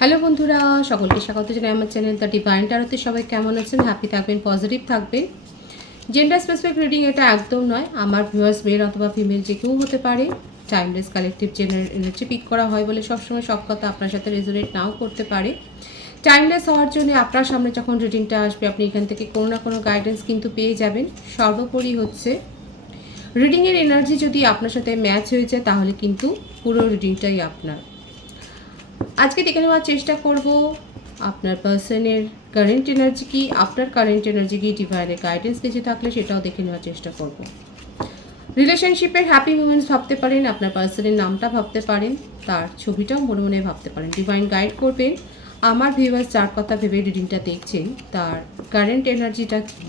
Hello বন্ধুরা, সকলকে স্বাগত জানাই আমার চ্যানেল দ্য ডিভাইন ট্যারোতে। সবাই কেমন আছেন? হ্যাপি থাকবেন, পজিটিভ থাকবেন। জেন্ডার স্পেসিফিক রিডিং এটা একদম নয়। আমার ভিউয়ার্স মেল অথবা ফিমেল যে কেউ হতে পারে। Timeless collective general energy peak করা হয় বলে সবসময় সব কথা আপনার সাথে রেজোনেট নাও করতে পারে। টাইমলেস হওয়ার জন্য আপনার সামনে যখন রিডিংটা আসবে আপনি এখান থেকে কোনো না কোনো গাইডেন্স কিন্তু পেয়ে যাবেন। সর্বোপরি হচ্ছে রিডিংয়ের এনার্জি যদি আপনার সাথে ম্যাচ হয়ে যায় তাহলে কিন্তু পুরো রিডিংটাই আপনার। আজকে দেখে নেওয়ার চেষ্টা করব আপনার পার্সনের কারেন্ট এনার্জি কি, আপনার কারেন্ট এনার্জি কি, ডিভাইনের গাইডেন্স কিছু থাকলে সেটাও দেখে নেওয়ার চেষ্টা করব। রিলেশনশিপের হ্যাপি মোমেন্টস ভাবতে পারেন, আপনার পার্সনের নামটা ভাবতে পারেন, তার ছবিটাও মনে মনে ভাবতে পারেন। ডিভাইন গাইড করবেন আমার ভিউয়ার্স যার কথা ভেবে রিডিংটা দেখছেন তার কারেন্ট এনার্জিটা কি।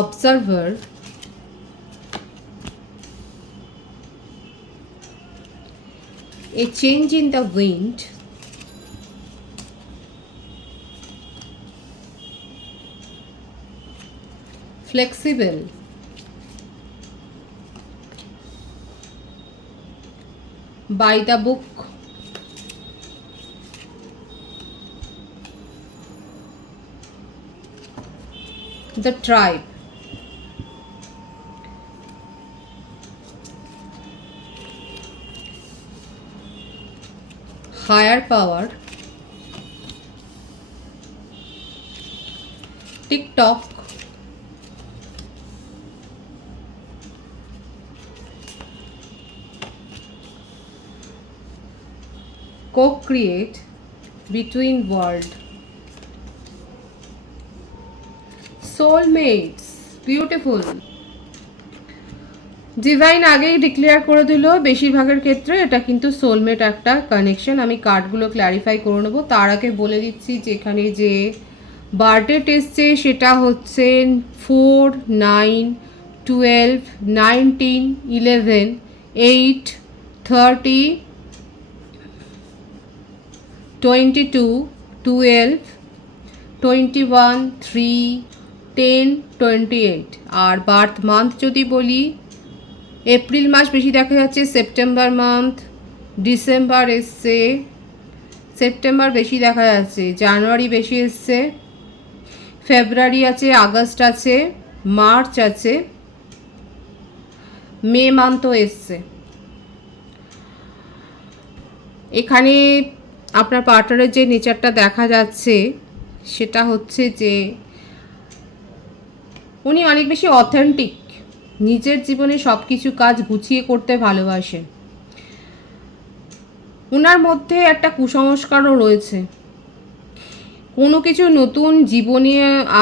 Observer, a change in the wind, flexible, by the book, the tribe, higher power, TikTok, co-create, between world, soulmates, beautiful. Divine আগেই ডিক্লেয়ার করে দিল বেশিরভাগের ক্ষেত্রে এটা কিন্তু সোলমেট একটা কানেকশন। আমি কার্ডগুলো ক্ল্যারিফাই করে নেবো। তার আগে বলে দিচ্ছি যেখানে যে বার্থডেট এসছে সেটা হচ্ছে 4, 9, 12, 19, 11, 8, 30, 22, 12, 21, 3, 10, 28। আর বার্থ মান্থ যদি বলি এপ্রিল মাস বেশি দেখা যাচ্ছে, সেপ্টেম্বর মান্থ, ডিসেম্বর এসছে, সেপ্টেম্বর বেশি দেখা যাচ্ছে, জানুয়ারি বেশি এসছে, ফেব্রুয়ারি আছে, আগস্ট আছে, মার্চ আছে, মে মান্থও এসছে। এখানে আপনার পার্টনারের যে নেচারটা দেখা যাচ্ছে সেটা হচ্ছে যে উনি অনেক বেশি অথেন্টিক, নিজের জীবনে সব কিছু কাজ গুছিয়ে করতে ভালোবাসেন। ওনার মধ্যে একটা কুসংস্কারও রয়েছে। কোনো কিছু নতুন জীবনে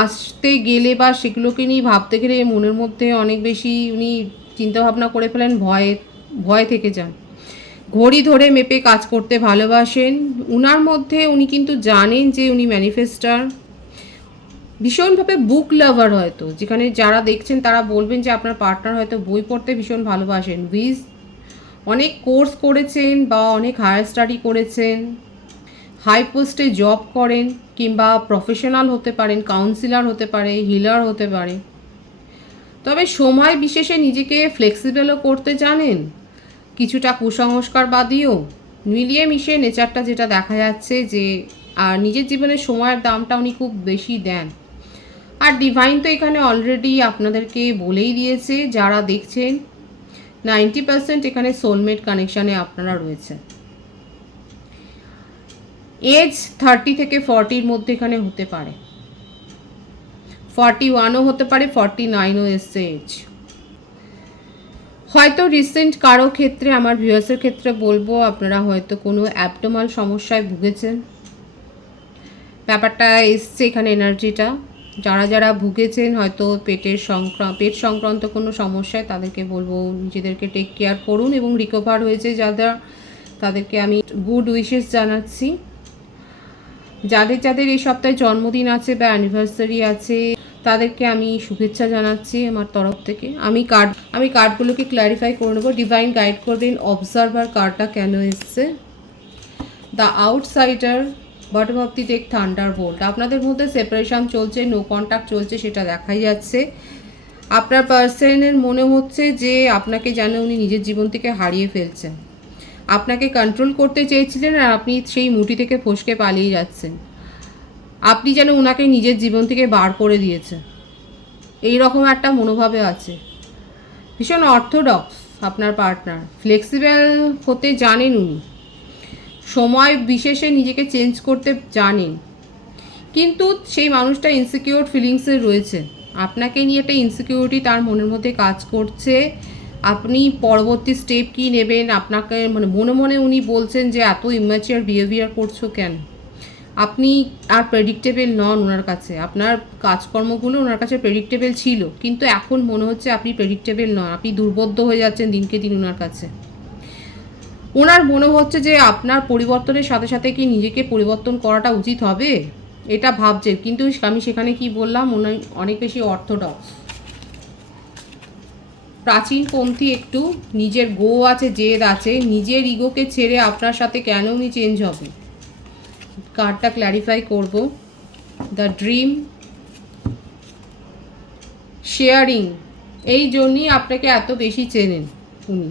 আসতে গেলে বা সেগুলোকে নিয়ে ভাবতে গেলে মনের মধ্যে অনেক বেশি উনি চিন্তাভাবনা করে ফেলেন, ভয় থেকে যান। ঘড়ি ধরে মেপে কাজ করতে ভালোবাসেন। উনার মধ্যে উনি কিন্তু জানেন যে উনি ম্যানিফেস্টার, ভীষণভাবে বুক লাভার। হয়তো যেখানে যারা দেখছেন তারা বলবেন যে আপনার পার্টনার হয়তো বই পড়তে ভীষণ ভালোবাসেন, অনেক কোর্স করেছেন বা অনেক হায়ার স্টাডি করেছেন, হাই পোস্টে জব করেন, কিংবা প্রফেশনাল হতে পারেন, কাউন্সিলর হতে পারে, হিলার হতে পারে। তবে সময় বিশেষে নিজেকে ফ্লেক্সিবলও করতে জানেন, কিছুটা কুসংস্কারবাদীও। মিলিয়ে মিশিয়ে নেচারটা যেটা দেখা যাচ্ছে যে আর নিজের জীবনে সময়ের দামটা উনি খুব বেশি দেন। আর ডিভাইন তো এখানে অলরেডি আপনাদেরকে বলেই দিয়েছে, যারা দেখছেন 90% এখানে সোলমেট কানেকশানে আপনারা রয়েছে। এজ 30 থেকে 40-র মধ্যে এখানে হতে পারে, 41ও হতে পারে, 49ও এসছে এজ। হয়তো রিসেন্ট কারো ক্ষেত্রে, আমার ভিউয়ার্সের ক্ষেত্রে বলবো, আপনারা হয়তো কোনো অ্যাবডোমাল সমস্যায় ভুগেছেন, ব্যাপারটা এসছে এখানে এনার্জিটা। যারা যারা ভুগেছেন হয়তো পেট সংক্রান্ত কোনো সমস্যায়, তাদেরকে বলবো নিজেদেরকে টেক কেয়ার করুন এবং রিকভার হয়েছে যারা, তাদেরকে আমি গুড উইশেস জানাচ্ছি। যাদের যাদের এই সপ্তাহে জন্মদিন আছে বা অ্যানিভার্সারি আছে তাদেরকে আমি শুভেচ্ছা জানাচ্ছি আমার তরফ থেকে। আমি কার্ডগুলোকে ক্ল্যারিফাই করে নেবো। ডিভাইন গাইড করবেন অবজারভার কার্ডটা কেন এসছে, the outsider, bottom of the deck, thunderbolt. আপনাদের মধ্যে সেপারেশন চলছে, নো কন্ট্যাক্ট চলছে, সেটা দেখাই যাচ্ছে। আপনার পার্সনের মনে হচ্ছে যে আপনাকে যেন উনি নিজের জীবন থেকে হারিয়ে ফেলছেন। আপনাকে কন্ট্রোল করতে চেয়েছিলেন আর আপনি সেই মুঠি থেকে ফসকে পালিয়ে যাচ্ছেন। আপনি যেন উনাকে নিজের জীবন থেকে বার করে দিয়েছেন, এই রকম একটা মনোভাবে আছে। ভীষণ অর্থোডক্স আপনার পার্টনার, ফ্লেক্সিবল হতে জানেন উনি, সময় বিশেষে নিজেকে চেঞ্জ করতে জানেন, কিন্তু সেই মানুষটা ইনসিকিউর ফিলিংসে রয়েছে। আপনাকে নিয়ে একটা ইনসিকিউরিটি তার মনের মধ্যে কাজ করছে। আপনি পরবর্তী স্টেপ কী নেবেন, আপনাকে মানে মনে মনে উনি বলছেন যে এত ইম্যাচিওর বিহেভিয়ার করছো কেন। আপনি আর প্রেডিক্টেবল নন ওনার কাছে। আপনার কাজকর্মগুলো ওনার কাছে প্রেডিক্টেবল ছিল, কিন্তু এখন মনে হচ্ছে আপনি প্রেডিক্টেবল নন, আপনি দুর্বোধ্য হয়ে যাচ্ছেন দিনকে দিন ওনার কাছে। ওনার মনে হচ্ছে যে আপনার পরিবর্তনের সাথে সাথে কি নিজেকে পরিবর্তন করাটা উচিত হবে, এটা ভাবছেন। কিন্তু আমি সেখানে কি বললাম, উনি অনেক বেশি অর্থোডক্স, প্রাচীনপন্থী, একটু নিজের গো আছে, জেদ আছে, নিজের ইগোকে ছেড়ে আপনার সাথে কেন উনি চেঞ্জ হবে। কার্ডটা ক্ল্যারিফাই করব। দ্য ড্রিম, শেয়ারিং, এই জন্যই আপনাকে এত বেশি চেনেন উনি।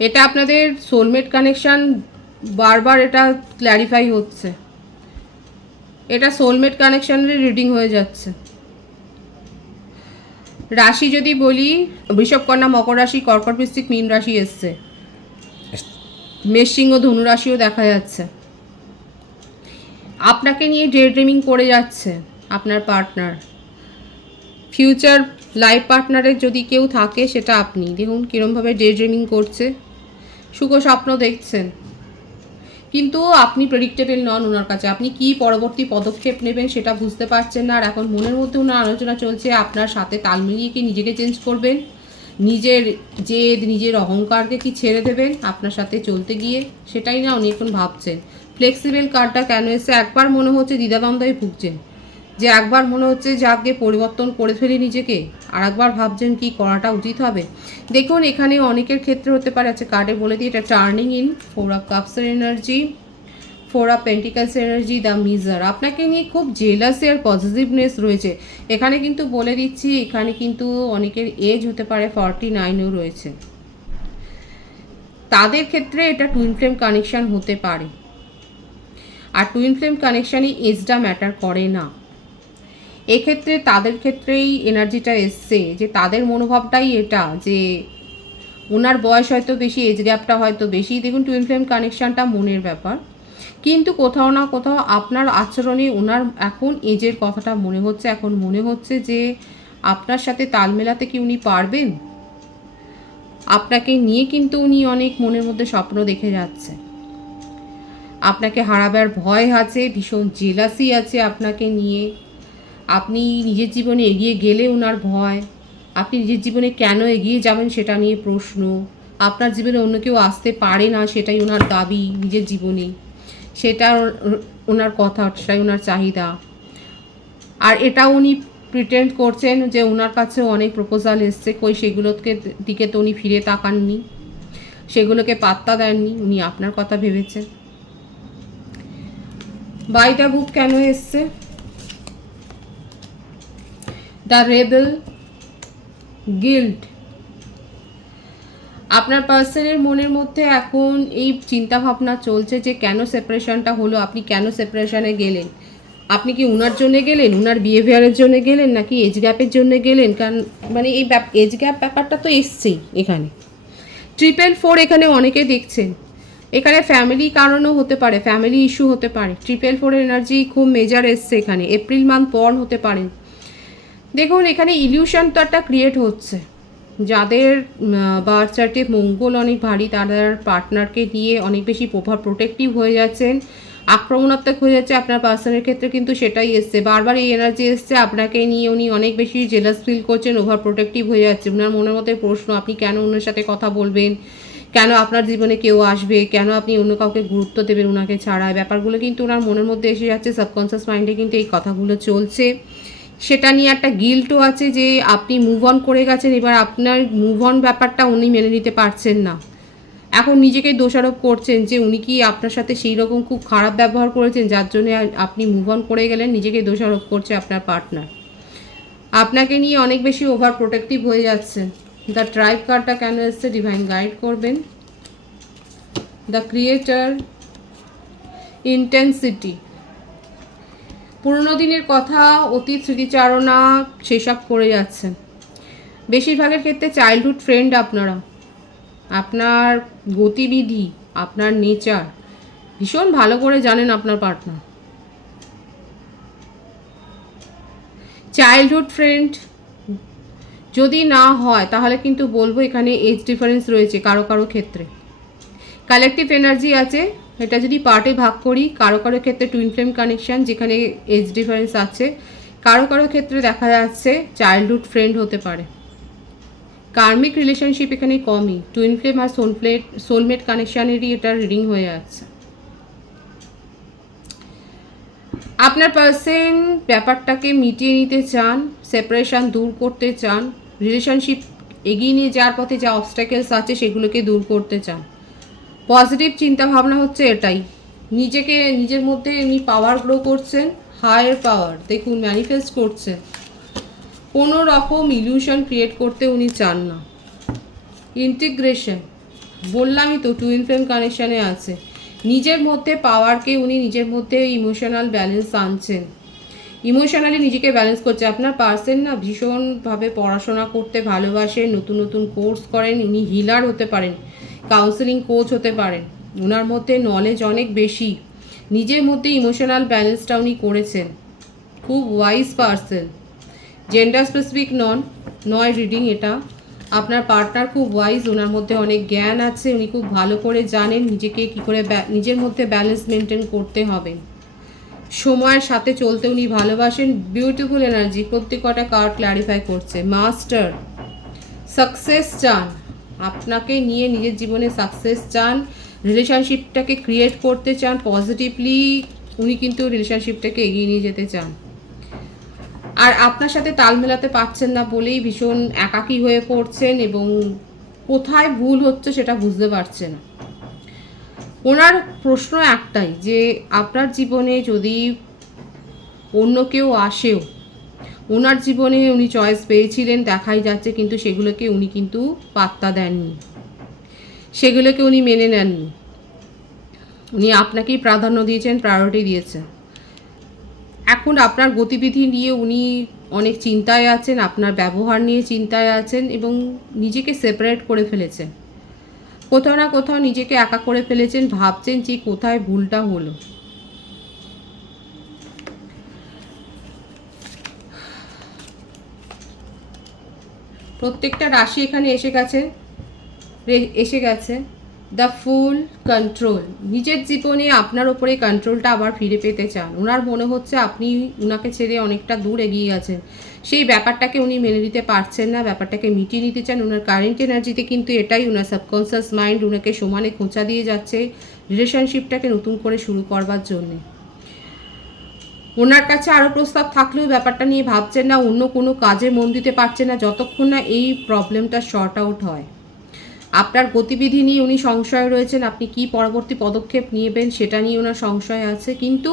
এটা আপনাদের সোলমেট কানেকশান, বারবার এটা ক্ল্যারিফাই হচ্ছে। এটা সোলমেট কানেকশানের রিডিং হয়ে যাচ্ছে। রাশি যদি বলি, বৃষভ, কন্যা, মকর রাশি, কর্কট, বৃশ্চিক, মীন রাশি এসছে, মেষ, সিংহ, ধনু রাশিও দেখা যাচ্ছে। আপনাকে নিয়ে ডে ড্রিমিং করে যাচ্ছে আপনার পার্টনার। ফিউচার লাইফ পার্টনারের যদি কেউ থাকে সেটা আপনি। দেখুন কীরমভাবে ডে ড্রিমিং করছে, সুখ স্বপ্ন দেখছেন, কিন্তু আপনি প্রেডিক্টেবল নন ওনার কাছে। আপনি কি পরবর্তী পদক্ষেপ নেবেন সেটা বুঝতে পারছেন না। আর এখন মনের মধ্যে ওনার আলোচনা চলছে আপনার সাথে তাল মিলিয়ে কি নিজেকে চেঞ্জ করবেন, নিজের জেদ, নিজের অহংকারকে কি ছেড়ে দেবেন আপনার সাথে চলতে গিয়ে, সেটাই না উনি এখন ভাবছেন। ফ্লেক্সিবল কার্ডটা কেন এসে, একবার মনে হচ্ছে দ্বিধাদ্বন্দ্বে ভুগছেন, যে একবার মনে হচ্ছে যে আগে পরিবর্তন করে ফেলি নিজেকে, আর একবার ভাবছেন কি করাটা উচিত হবে। দেখুন এখানে অনেকের ক্ষেত্রে হতে পারে, আচ্ছা কার্ডে বলে দিই, এটা টার্নিং ইন, 4 অফ কাপসের energy, 4 of pentacles energy, the miser. আপনাকে নিয়ে খুব জেলাসি আর পজিটিভনেস রয়েছে এখানে, কিন্তু বলে দিচ্ছি এখানে কিন্তু অনেকের এজ হতে পারে 49ও রয়েছে। তাদের ক্ষেত্রে এটা টুইন ফ্লেম কানেকশান হতে পারে, আর টুইন ফ্লেম কানেকশানই এজটা ম্যাটার করে না এক্ষেত্রে। তাদের ক্ষেত্রেই এনার্জিটা এসছে যে তাদের মনোভাবটাই এটা, যে ওনার বয়স হয়তো বেশি, এজ গ্যাপটা হয়তো বেশি। দেখুন টুইন ফ্লেম কানেকশানটা মনের ব্যাপার, কিন্তু কোথাও না কোথাও আপনার আচরণে ওনার এখন এজের কথাটা মনে হচ্ছে। এখন মনে হচ্ছে যে আপনার সাথে তাল মেলাতে কি উনি পারবেন। আপনাকে নিয়ে কিন্তু উনি অনেক মনের মধ্যে স্বপ্ন দেখে যাচ্ছে, আপনাকে হারাবার ভয় আছে, ভীষণ জেলাসি আছে আপনাকে নিয়ে। আপনি নিজের জীবনে এগিয়ে গেলে ওনার ভয়, আপনি নিজের জীবনে কেন এগিয়ে যাবেন সেটা নিয়ে প্রশ্ন, আপনার জীবনে অন্য কেউ আসতে পারে না সেটাই ওনার দাবি নিজের জীবনে, সেটা ওনার কথা, সেটাই ওনার চাহিদা। আর এটা উনি প্রিটেন্ড করছেন যে ওনার কাছে অনেক প্রপোজাল এসছে, কই সেগুলোকে দিকে তো উনি ফিরে তাকাননি, সেগুলোকে পাত্তা দেননি, উনি আপনার কথা ভেবেছেন। বাইটা বুক কেন এসছে, দ্য রেবেল, গিল্ট। আপনার পার্সনের মনের মধ্যে এখন এই চিন্তা ভাবনা চলছে যে কেন সেপারেশনটা হলো, আপনি কেন সেপারেশনে গেলেন। আপনি কি উনার জন্য গেলেন, উনার বিহেভিয়ারের জন্য গেলেন, নাকি এজ গ্যাপের জন্য গেলেন। কারণ মানে এই এজ গ্যাপ ব্যাপারটা তো এসছেই এখানে। 444 এখানে অনেকে দেখছেন, এখানে ফ্যামিলি কারণও হতে পারে, ফ্যামিলি ইস্যু হতে পারে। 444 এনার্জি খুব মেজার এসছে এখানে, এপ্রিল মান্থ পর হতে পারেন। দেখুন এখানে ইলিউশন তো একটা ক্রিয়েট হচ্ছে, যাদের বার্থ চার্টে মঙ্গল অনেক ভারী, তাদের পার্টনারকে নিয়ে অনেক বেশি প্রোটেক্টিভ হয়ে যাচ্ছেন, আক্রমণাত্মক হয়ে যাচ্ছে আপনার পার্সনের ক্ষেত্রে, কিন্তু সেটাই এসছে, বারবার এই এনার্জি এসছে। আপনাকে নিয়ে উনি অনেক বেশি জেলাস ফিল করছেন, ওভার প্রোটেক্টিভ হয়ে যাচ্ছে। ওনার মনের মধ্যে প্রশ্ন, আপনি কেন অন্যের সাথে কথা বলবেন, কেন আপনার জীবনে কেউ আসবে, কেন আপনি অন্য কাউকে গুরুত্ব দেবেন ওনাকে ছাড়া, ব্যাপারগুলো কিন্তু ওনার মনের মধ্যে এসে যাচ্ছে। সাবকনসিয়াস মাইন্ডে কিন্তু এই কথাগুলো চলছে, সেটা নিয়ে একটা গিল্টও আছে যে আপনি মুভ অন করে গেছেন, এবার আপনার মুভ অন ব্যাপারটা উনি মেনে নিতে পারছেন না। এখন নিজেকে দোষারোপ করছেন যে উনি কি আপনার সাথে সেই রকম খুব খারাপ ব্যবহার করেছেন যার জন্য আপনি মুভ অন করে গেলেন, নিজেকে দোষারোপ করছে আপনার পার্টনার। আপনাকে নিয়ে অনেক বেশি ওভার প্রোটেক্টিভ হয়ে যাচ্ছে। দ্য ট্রাইব কার্ডটা কেন এসছে, ডিভাইন গাইড করবেন। দ্য ক্রিয়েটার, ইন্টেন্সিটি, পুরনো দিনের কথা, অতীত স্মৃতিচারণা সেসব করে যাচ্ছেন। বেশিরভাগের ক্ষেত্রে চাইল্ডহুড ফ্রেন্ড আপনারা, আপনার গতিবিধি, আপনার নেচার ভীষণ ভালো করে জানেন আপনার পার্টনার। চাইল্ডহুড ফ্রেন্ড যদি না হয় তাহলে কিন্তু বলবো এখানে এজ ডিফারেন্স রয়েছে কারো কারো ক্ষেত্রে। কালেকটিভ এনার্জি আছে, এটা যদি পার্টে ভাগ করি, কারো কারো ক্ষেত্রে টুইন ফ্লেম কানেকশান যেখানে এজ ডিফারেন্স আছে, কারো কারো ক্ষেত্রে দেখা যাচ্ছে চাইল্ডহুড ফ্রেন্ড হতে পারে। কার্মিক রিলেশনশিপ এখানে কমই, টুইন ফ্লেম আর সোলমেট কানেকশানেরই এটা রিডিং হয়ে যাচ্ছে। আপনার পার্সন ব্যাপারটাকে মিটিয়ে নিতে চান, সেপারেশন দূর করতে চান, রিলেশনশিপ এগিয়ে নিয়ে যাওয়ার পথে যা অবস্ট্যাকেলস আছে সেগুলোকে দূর করতে চান। পজিটিভ চিন্তা ভাবনা হচ্ছে এটাই, নিজের মধ্যে উনি পাওয়ার গ্রো করছেন, হায়ার পাওয়ার দেখুন ম্যানিফেস্ট করছেন। কোনো রকম ইলিউশন ক্রিয়েট করতে উনি চান না। ইন্টিগ্রেশন, বললামই তো টুইন ফ্লেম কানেকশানে আছে। নিজের মধ্যে পাওয়ারকে উনি নিজের মধ্যে ইমোশনাল ব্যালেন্স আনছেন, ইমোশনালি নিজেকে ব্যালেন্স করছে। আপনার পার্সন না ভীষণভাবে পড়াশোনা করতে ভালোবাসেন, নতুন নতুন কোর্স করেন, উনি হিলার হতে পারেন, কাউন্সেলিং কোচ হতে পারেন, ওনার মধ্যে নলেজ অনেক বেশি, নিজের মধ্যে ইমোশনাল ব্যালেন্সটা উনি করেছেন। খুব ওয়াইজ পার্সন, জেন্ডার স্পেসিফিক নয় রিডিং এটা। আপনার পার্টনার খুব ওয়াইজ, ওনার মধ্যে অনেক জ্ঞান আছে, উনি খুব ভালো করে জানেন নিজেকে কী করে নিজের মধ্যে ব্যালেন্স মেনটেন করতে হবে। সময়ের সাথে চলতে উনি ভালোবাসেন। বিউটিফুল এনার্জি, প্রত্যেকটা কার্ড ক্ল্যারিফাই করছে। মাস্টার, সাকসেস চান, আপনাকে নিয়ে নিজের জীবনে সাকসেস চান, রিলেশনশিপটাকে ক্রিয়েট করতে চান পজিটিভলি, উনি কিন্তু রিলেশনশিপটাকে এগিয়ে নিয়ে যেতে চান। আর আপনার সাথে তাল মেলাতে পারছেন না বলেই ভীষণ একাকী হয়ে পড়ছেন এবং কোথায় ভুল হচ্ছে সেটা বুঝতে পারছেন না। ওনার প্রশ্ন একটাই যে আপনার জীবনে যদি অন্য কেউ আসেও, ওনার জীবনে উনি চয়েস পেয়েছিলেন দেখাই যাচ্ছে, কিন্তু সেগুলোকে উনি কিন্তু পাত্তা দেননি, সেগুলোকে উনি মেনে নেননি। উনি আপনাকেই প্রাধান্য দিয়েছেন, প্রায়োরিটি দিয়েছেন। এখন আপনার গতিবিধি নিয়ে উনি অনেক চিন্তায় আছেন, আপনার ব্যবহার নিয়ে চিন্তায় আছেন এবং নিজেকে সেপারেট করে ফেলেছেন। কোথাও না কোথাও নিজেকে একা করে ফেলেছেন, ভাবছেন যে কোথায় ভুলটা হলো। প্রত্যেকটা রাশি এখানে এসে গেছে। দ্য ফুল কন্ট্রোল, নিজের জীবনে আপনার ওপরে কন্ট্রোলটা আবার ফিরে পেতে চান। ওনার মনে হচ্ছে আপনি ওনাকে ছেড়ে অনেকটা দূর এগিয়ে গেছেন, সেই ব্যাপারটাকে উনি মেনে নিতে পারছেন না, ব্যাপারটাকে মিটিয়ে নিতে চান। ওনার কারেন্ট এনার্জিতে কিন্তু এটাই, ওনার সাবকনসিয়াস মাইন্ড ওনাকে সমানে খোঁচা দিয়ে যাচ্ছে রিলেশনশিপটাকে নতুন করে শুরু করবার জন্যে। ওনার কাছে আরও প্রস্তাব থাকলেও ব্যাপারটা নিয়ে ভাবছেন না, অন্য কোনো কাজে মন দিতে পারছেন না যতক্ষণ না এই প্রবলেমটা শর্ট আউট হয়। আপনার গতিবিধি নিয়ে উনি সংশয় রয়েছেন, আপনি কি পরবর্তী পদক্ষেপ নেবেন সেটা নিয়ে ওনার সংশয় আছে, কিন্তু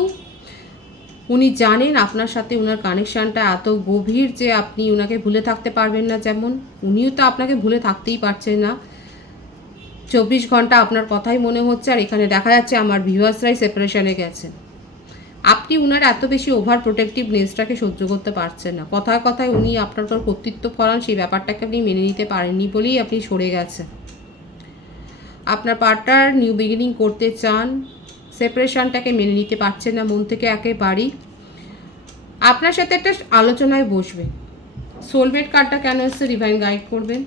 উনি জানেন আপনার সাথে ওনার কানেকশানটা এত গভীর যে আপনি ওনাকে ভুলে থাকতে পারবেন না। যেমন উনিও তো আপনাকে ভুলে থাকতেই পারছেন না, 24 ঘন্টা আপনার কথাই মনে হচ্ছে। আর এখানে দেখা যাচ্ছে আমার ভিউয়ার্সরাই সেপারেশনে গেছেন। আপনি উনার এত বেশি ওভার প্রোটেক্টিভনেসটাকে সহ্য করতে পারছেন না, কথায় কথায় উনি আপনার উপর কর্তৃত্ব ফলান, সেই ব্যাপারটাকে আপনি মেনে নিতে পারেননি বলেই আপনি সরে গেছেন। আপনার পার্টনার নিউ বিগিনিং করতে চান, সেপারেশনটাকে মেনে নিতে পারছেন না মন থেকে একেবারেই। আপনার সাথে একটা আলোচনায় বসবে। সোলমেট কার্ডটা কেন এসছে, ডিভাইন গাইড করবেন।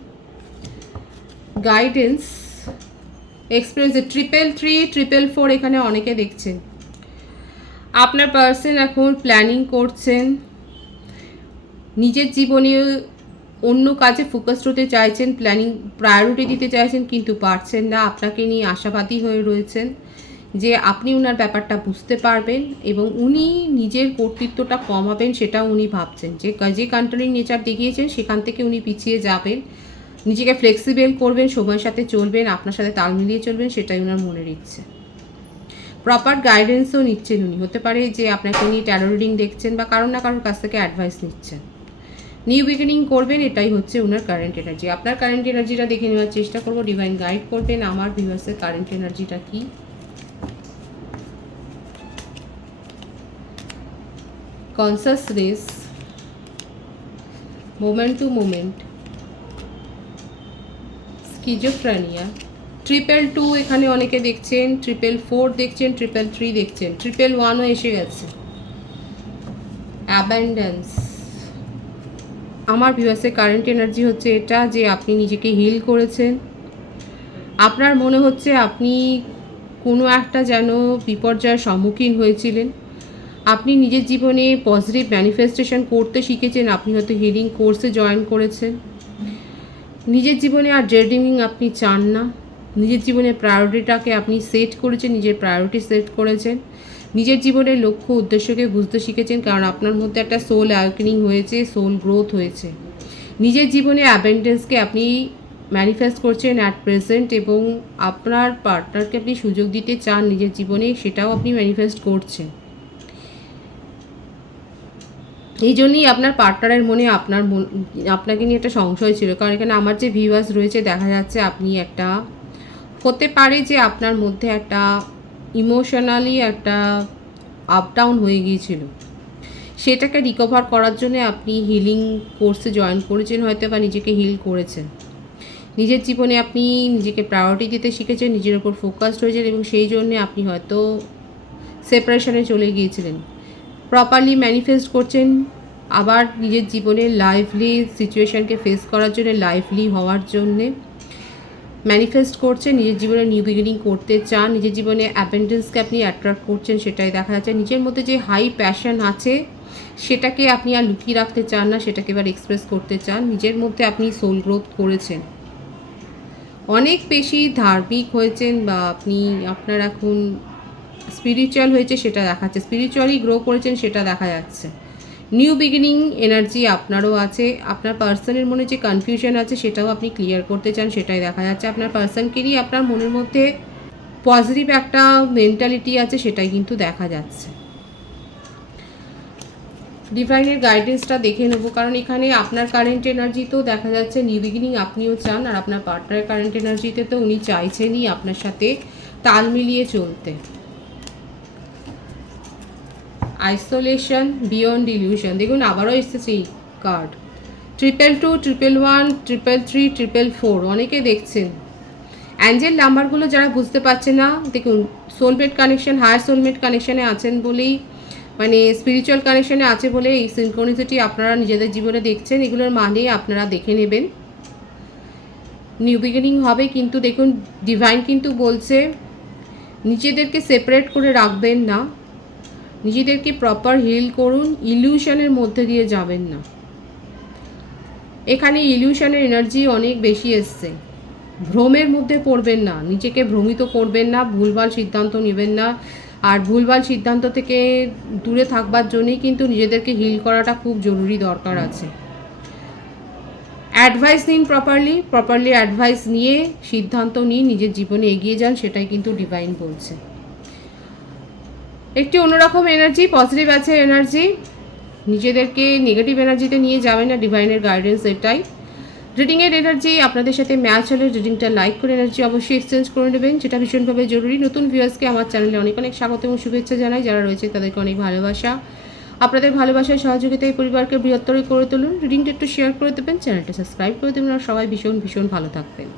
গাইডেন্স, এক্সপিরিয়েন্স, 333 এখানে অনেকে দেখছেন। আপনার পার্সন এখন প্ল্যানিং করছেন, নিজের জীবনে অন্য কাজে ফোকাসড হতে চাইছেন, প্ল্যানিং প্রায়োরিটি দিতে চাইছেন, কিন্তু পারছেন না। আপনাকে নিয়ে আশাবাদী হয়ে রয়েছেন যে আপনি ওনার ব্যাপারটা বুঝতে পারবেন এবং উনি নিজের কর্তৃত্বটা কমাবেন, সেটা উনি ভাবছেন। যে কন্ট্রোলিং নেচার দেখিয়েছেন সেখান থেকে উনি পিছিয়ে যাবেন, নিজেকে ফ্লেক্সিবল করবেন, সময়ের সাথে চলবেন, আপনার সাথে তাল মিলিয়ে চলবেন, সেটাই ওনার মনের ইচ্ছে। প্রপার গাইডেন্সও নিচ্ছেন উনি, হতে পারে যে আপনাকে উনি ট্যারো রিডিং দেখছেন বা কারোর না কারোর কাছ থেকে অ্যাডভাইস নিচ্ছেন। নিউ বিগিনিং করবেন, এটাই হচ্ছে ওনার কারেন্ট এনার্জি। আপনার কারেন্ট এনার্জিটা দেখে নেওয়ার চেষ্টা করবো। ডিভাইন গাইড করবেন আমার ভিউয়ার্সের কারেন্ট এনার্জিটা কি। Consciousness, moment to moment, schizophrenia, 222 এখানে অনেকে দেখছেন, 444 দেখছেন, 333 দেখছেন, 111ও এসে গেছে। অ্যাবান্ডেন্স। আমার ভিউয়ার্সের কারেন্ট এনার্জি হচ্ছে এটা যে আপনি নিজেকে হিল করেছেন। আপনার মনে হচ্ছে আপনি কোনো একটা যেন বিপর্যয়ের সম্মুখীন হয়েছিলেন। আপনি নিজের জীবনে পজিটিভ ম্যানিফেস্টেশন করতে শিখেছেন। আপনি হয়তো হিলিং কোর্সে জয়েন করেছেন। নিজের জীবনে আর ড্রেডিং আপনি চান না। নিজের জীবনে প্রায়োরিটিটাকে আপনি সেট করেছেন, নিজের প্রায়োরিটি সেট করেছেন। নিজের জীবনের লক্ষ্য উদ্দেশ্যকে বুঝতে শিখেছেন, কারণ আপনার মধ্যে একটা সোল অ্যাওয়েকেনিং হয়েছে, সোল গ্রোথ হয়েছে। নিজের জীবনে অ্যাবেন্ডেন্সকে আপনি ম্যানিফেস্ট করছেন অ্যাট প্রেজেন্ট, এবং আপনার পার্টনারকে আপনি সুযোগ দিতে চান নিজের জীবনে, সেটাও আপনি ম্যানিফেস্ট করছেন। এই জন্যই আপনার পার্টনারের মনে আপনাকে নিয়ে একটা সংশয় ছিল, কারণ এখানে আমার যে ভিউয়ার্স রয়েছে দেখা যাচ্ছে আপনি একটা, হতে পারে যে আপনার মধ্যে একটা ইমোশনালি একটা আপ ডাউন হয়ে গিয়েছিল, সেটাকে রিকভার করার জন্য আপনি হিলিং কোর্সে জয়েন করেছেন হয়তো, বা নিজেকে হিল করেছেন। নিজের জীবনে আপনি নিজেকে প্রায়োরিটি দিতে শিখেছেন, নিজের ওপর ফোকাসড হয়েছেন, এবং সেই জন্যে আপনি হয়তো সেপারেশনে চলে গিয়েছিলেন। প্রপারলি ম্যানিফেস্ট করছেন আবার নিজের জীবনে লাইভলি সিচুয়েশানকে ফেস করার জন্য, লাইভলি হওয়ার জন্যে ম্যানিফেস্ট করছেন। নিজের জীবনে নিউ বিগিনিং করতে চান, নিজের জীবনে অ্যাবেন্ডেন্সকে আপনি অ্যাট্রাক্ট করছেন, সেটাই দেখা যাচ্ছে। নিজের মধ্যে যে হাই প্যাশন আছে সেটাকে আপনি আর লুকিয়ে রাখতে চান না, সেটাকে এবার এক্সপ্রেস করতে চান। নিজের মধ্যে আপনি সোল গ্রোথ করেছেন, অনেক বেশি ধার্মিক হয়েছেন, বা আপনার এখন স্পিরিচুয়াল হয়েছে সেটা দেখাচ্ছে, স্পিরিচুয়ালি গ্রো করেছেন সেটা দেখা যাচ্ছে। নিউ বিগিনিং এনার্জি আপনারও আছে। আপনার পার্সনের মনে যে কনফিউশন আছে সেটাও আপনি ক্লিয়ার করতে চান, সেটাই দেখা যাচ্ছে। আপনার পার্সনকে নিয়ে আপনার মনের মধ্যে পজিটিভ একটা মেন্টালিটি আছে, সেটাই কিন্তু দেখা যাচ্ছে। ডিভাইনের গাইডেন্সটা দেখে নেবো, কারণ এখানে আপনার কারেন্ট এনার্জিতেও দেখা যাচ্ছে নিউ বিগিনিং আপনিও চান, আর আপনার পার্টনারের কারেন্ট এনার্জিতে তো উনি চাইছেনই আপনার সাথে তাল মিলিয়ে চলতে। আইসোলেশন বিয়ন্ড ইলিউশন, দেখুন আবারও এসেছে এই কার্ড। 222, 111, 333, 444 অনেকে দেখছেন। অ্যাঞ্জেল নাম্বারগুলো যারা বুঝতে পারছে না, দেখুন সোলমেট কানেকশন, হায়ার সোলমেট কানেকশানে আছেন বলেই, মানে স্পিরিচুয়াল কানেকশানে আছে বলে এই সিনক্রোনিসিটি আপনারা নিজেদের জীবনে দেখছেন। এগুলোর মানে আপনারা দেখে নেবেন। নিউ বিগিনিং হবে, কিন্তু দেখুন ডিভাইন কিন্তু বলছে নিজেদেরকে সেপারেট করে রাখবেন না, নিজেদেরকে প্রপার হিল করুন, ইলিউশনের মধ্যে দিয়ে যাবেন না। এখানে ইলিউশনের এনার্জি অনেক বেশি এসছে। ভ্রমের মধ্যে পড়বেন না, নিজেকে ভ্রমিত করবেন না, ভুলভাল সিদ্ধান্ত নেবেন না। আর ভুলভাল সিদ্ধান্ত থেকে দূরে থাকবার জন্যই কিন্তু নিজেদেরকে হিল করাটা খুব জরুরি দরকার আছে। অ্যাডভাইস নিন প্রপারলি অ্যাডভাইস নিয়ে সিদ্ধান্ত নিন, নিজের জীবনে এগিয়ে যান, সেটাই কিন্তু ডিভাইন বলছে। একটি অন্যরকম এনার্জি, পজিটিভ আছে এনার্জি, নিজেদেরকে নেগেটিভ এনার্জিতে নিয়ে যাবেন না, ডিভাইনের গাইডেন্স এটাই। রিডিংয়ের এনার্জি আপনাদের সাথে ম্যাচ হলে রিডিংটা লাইক করে এনার্জি অবশ্যই এক্সচেঞ্জ করে নেবেন, যেটা ভীষণভাবে জরুরি। নতুন ভিউয়ার্সকে আমার চ্যানেলে অনেক অনেক স্বাগত এবং শুভেচ্ছা জানাই, যারা রয়েছে তাদেরকে অনেক ভালোবাসা। আপনাদের ভালোবাসার সহযোগিতায় পরিবারকে বৃহত্তর করে তুলুন। রিডিংটা একটু শেয়ার করে দেবেন, চ্যানেলটা সাবস্ক্রাইব করে দেবেন, আর সবাই ভীষণ ভীষণ ভালো থাকবেন।